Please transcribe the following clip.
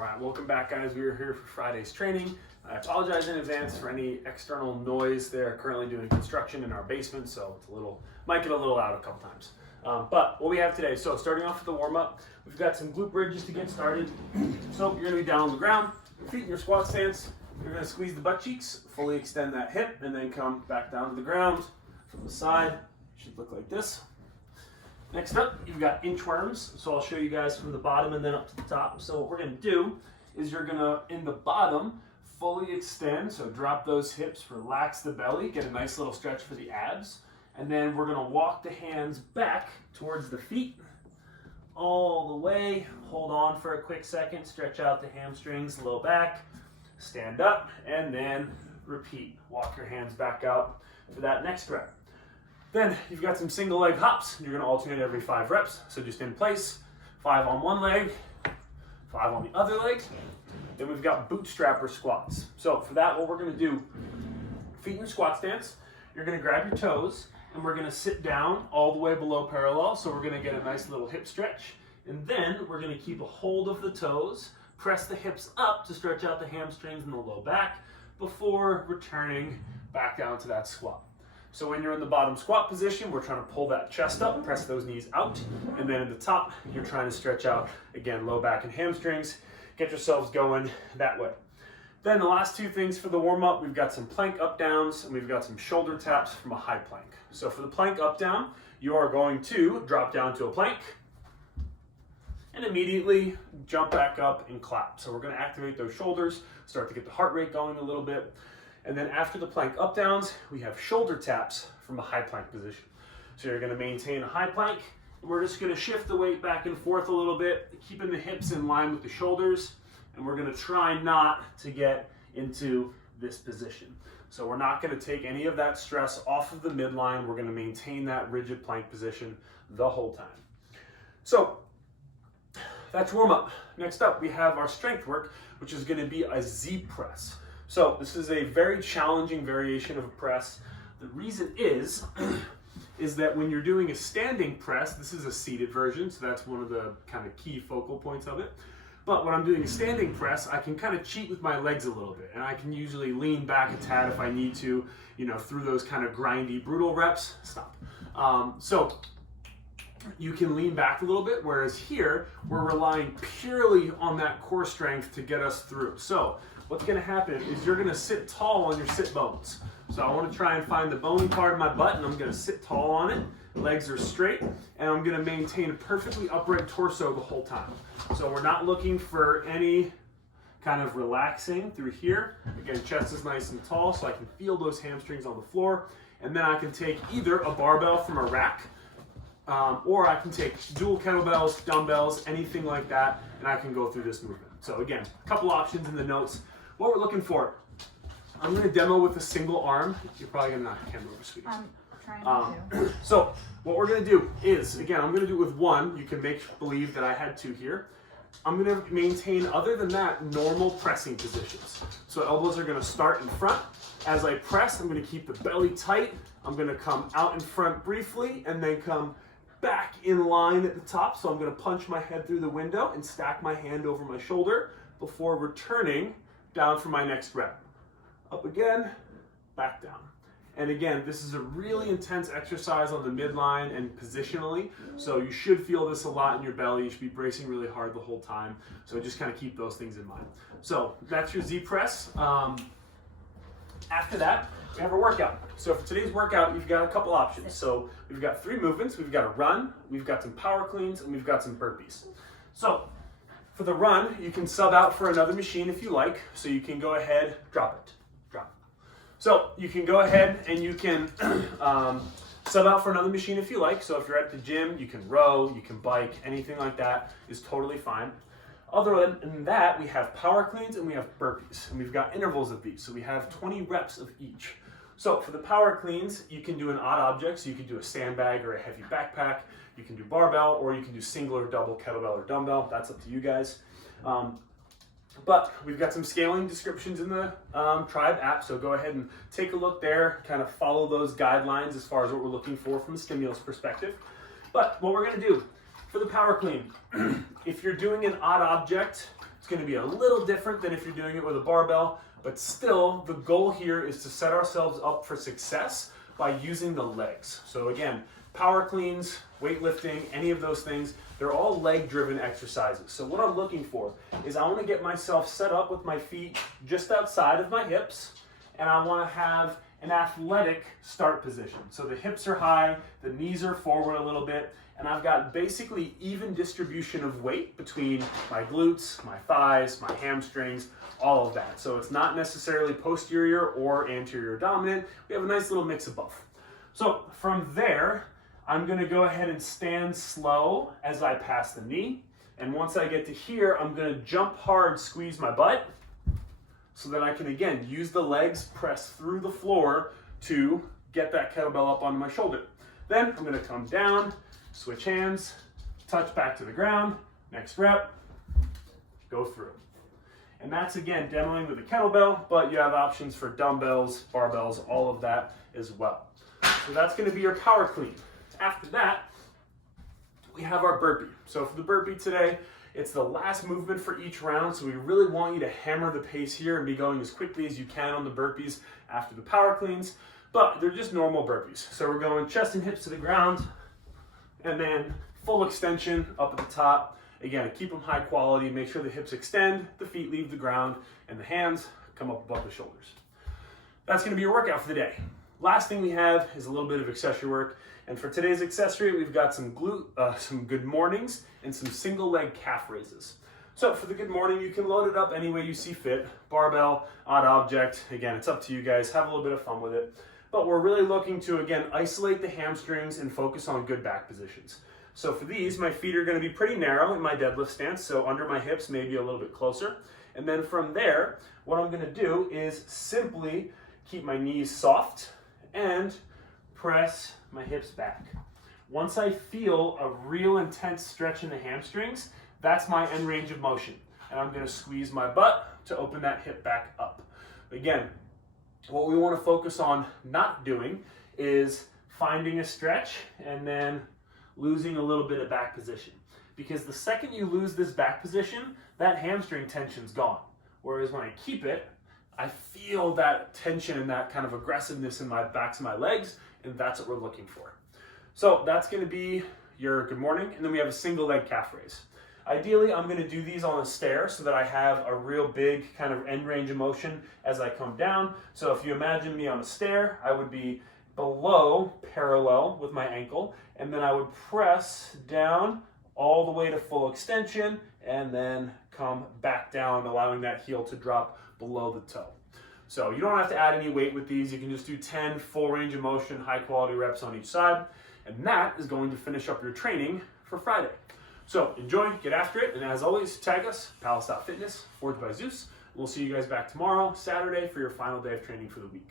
All right, welcome back, guys. We are here for Friday's training. I apologize in advance for any external noise. They're currently doing construction in our basement, so it's might get a little loud a couple times. But what we have today, so starting off with the warm-up, we've got some glute bridges to get started. So you're gonna be down on the ground, feet in your squat stance. You're gonna squeeze the butt cheeks, fully extend that hip, and then come back down to the ground from the side. Should look like this. Next up, you've got inchworms. So I'll show you guys from the bottom and then up to the top. So what we're gonna do is you're gonna, in the bottom, fully extend. So drop those hips, relax the belly, get a nice little stretch for the abs. And then we're gonna walk the hands back towards the feet, all the way. Hold on for a quick second, stretch out the hamstrings, low back, stand up, and then repeat. Walk your hands back out for that next rep. Then you've got some single leg hops. You're gonna alternate every 5 reps. So just in place, 5 on one leg, 5 on the other leg. Then we've got bootstrapper squats. So for that, what we're gonna do, feet in your squat stance, you're gonna grab your toes and we're gonna sit down all the way below parallel. So we're gonna get a nice little hip stretch. And then we're gonna keep a hold of the toes, press the hips up to stretch out the hamstrings and the low back before returning back down to that squat. So when you're in the bottom squat position, we're trying to pull that chest up, press those knees out, and then at the top, you're trying to stretch out, again, low back and hamstrings, get yourselves going that way. Then the last 2 things for the warm-up, we've got some plank up-downs, and we've got some shoulder taps from a high plank. So for the plank up-down, you are going to drop down to a plank, and immediately jump back up and clap. So we're gonna activate those shoulders, start to get the heart rate going a little bit. And then after the plank up downs, we have shoulder taps from a high plank position. So you're gonna maintain a high plank, and we're just gonna shift the weight back and forth a little bit, keeping the hips in line with the shoulders, and we're gonna try not to get into this position. So we're not gonna take any of that stress off of the midline. We're gonna maintain that rigid plank position the whole time. So that's warm up. Next up, we have our strength work, which is gonna be a Z press. So this is a very challenging variation of a press. The reason is that when you're doing a standing press, this is a seated version, so that's one of the kind of key focal points of it. But when I'm doing a standing press, I can kind of cheat with my legs a little bit, and I can usually lean back a tad if I need to, through those kind of grindy, brutal reps. Stop. So you can lean back a little bit, whereas here, we're relying purely on that core strength to get us through. So what's gonna happen is you're gonna sit tall on your sit bones. So I wanna try and find the bony part of my butt, and I'm gonna sit tall on it. Legs are straight, and I'm gonna maintain a perfectly upright torso the whole time. So we're not looking for any kind of relaxing through here. Again, chest is nice and tall, so I can feel those hamstrings on the floor. And then I can take either a barbell from a rack, or I can take dual kettlebells, dumbbells, anything like that, and I can go through this movement. So again, a couple options in the notes. What we're looking for, I'm gonna demo with a single arm. You're probably gonna knock your camera over, sweetie. I'm trying to. So what we're gonna do is, again, I'm gonna do it with 1. You can make believe that I had 2 here. I'm gonna maintain, other than that, normal pressing positions. So elbows are gonna start in front. As I press, I'm gonna keep the belly tight. I'm gonna come out in front briefly and then come back in line at the top. So I'm gonna punch my head through the window and stack my hand over my shoulder before returning down for my next rep. Up again, back down. And again, this is a really intense exercise on the midline and positionally. So you should feel this a lot in your belly. You should be bracing really hard the whole time. So just kind of keep those things in mind. So that's your Z press. After that, we have our workout. So for today's workout, you've got a couple options. So we've got 3 movements. We've got a run, we've got some power cleans, and we've got some burpees. So for the run, you can sub out for another machine if you like. So you can go ahead, drop it. So you can go ahead and you can sub out for another machine if you like. So if you're at the gym, you can row, you can bike, anything like that is totally fine. Other than that, we have power cleans and we have burpees, and we've got intervals of these. So we have 20 reps of each. So for the power cleans, you can do an odd object. So you can do a sandbag or a heavy backpack. You can do barbell, or you can do single or double kettlebell or dumbbell. That's up to you guys. But we've got some scaling descriptions in the Tribe app, so go ahead and take a look there, kind of follow those guidelines as far as what we're looking for from a stimulus perspective. But what we're gonna do for the power clean, if you're doing an odd object, it's going to be a little different than if you're doing it with a barbell, but still the goal here is to set ourselves up for success by using the legs. So again, power cleans, weightlifting, any of those things, they're all leg-driven exercises. So what I'm looking for is I want to get myself set up with my feet just outside of my hips, and I want to have an athletic start position. So the hips are high, the knees are forward a little bit, and I've got basically even distribution of weight between my glutes, my thighs, my hamstrings, all of that. So it's not necessarily posterior or anterior dominant. We have a nice little mix of both. So from there, I'm gonna go ahead and stand slow as I pass the knee. And once I get to here, I'm gonna jump hard, squeeze my butt, so that I can, again, use the legs, press through the floor to get that kettlebell up onto my shoulder. Then I'm gonna come down, switch hands, touch back to the ground, next rep, go through. And that's, again, demoing with a kettlebell, but you have options for dumbbells, barbells, all of that as well. So that's gonna be your power clean. After that, we have our burpee. So for the burpee today, it's the last movement for each round, so we really want you to hammer the pace here and be going as quickly as you can on the burpees after the power cleans, but they're just normal burpees. So we're going chest and hips to the ground, and then full extension up at the top. Again, keep them high quality, make sure the hips extend, the feet leave the ground, and the hands come up above the shoulders. That's gonna be your workout for the day. Last thing we have is a little bit of accessory work. And for today's accessory, we've got some good mornings and some single leg calf raises. So for the good morning, you can load it up any way you see fit. Barbell, odd object. Again, it's up to you guys. Have a little bit of fun with it. But we're really looking to, again, isolate the hamstrings and focus on good back positions. So for these, my feet are gonna be pretty narrow in my deadlift stance, so under my hips, maybe a little bit closer. And then from there, what I'm gonna do is simply keep my knees soft and press my hips back. Once I feel a real intense stretch in the hamstrings, that's my end range of motion. And I'm gonna squeeze my butt to open that hip back up. Again, what we wanna focus on not doing is finding a stretch and then losing a little bit of back position. Because the second you lose this back position, that hamstring tension's gone. Whereas when I keep it, I feel that tension and that kind of aggressiveness in my backs and my legs, and that's what we're looking for. So that's gonna be your good morning, and then we have a single leg calf raise. Ideally, I'm gonna do these on a stair so that I have a real big kind of end range of motion as I come down. So if you imagine me on a stair, I would be below parallel with my ankle, and then I would press down all the way to full extension, and then come back down, allowing that heel to drop below the toe. So you don't have to add any weight with these. You can just do 10 full range of motion, high quality reps on each side. And that is going to finish up your training for Friday. So enjoy, get after it. And as always, tag us, Palace.Fitness, Forged by Zeus. We'll see you guys back tomorrow, Saturday, for your final day of training for the week.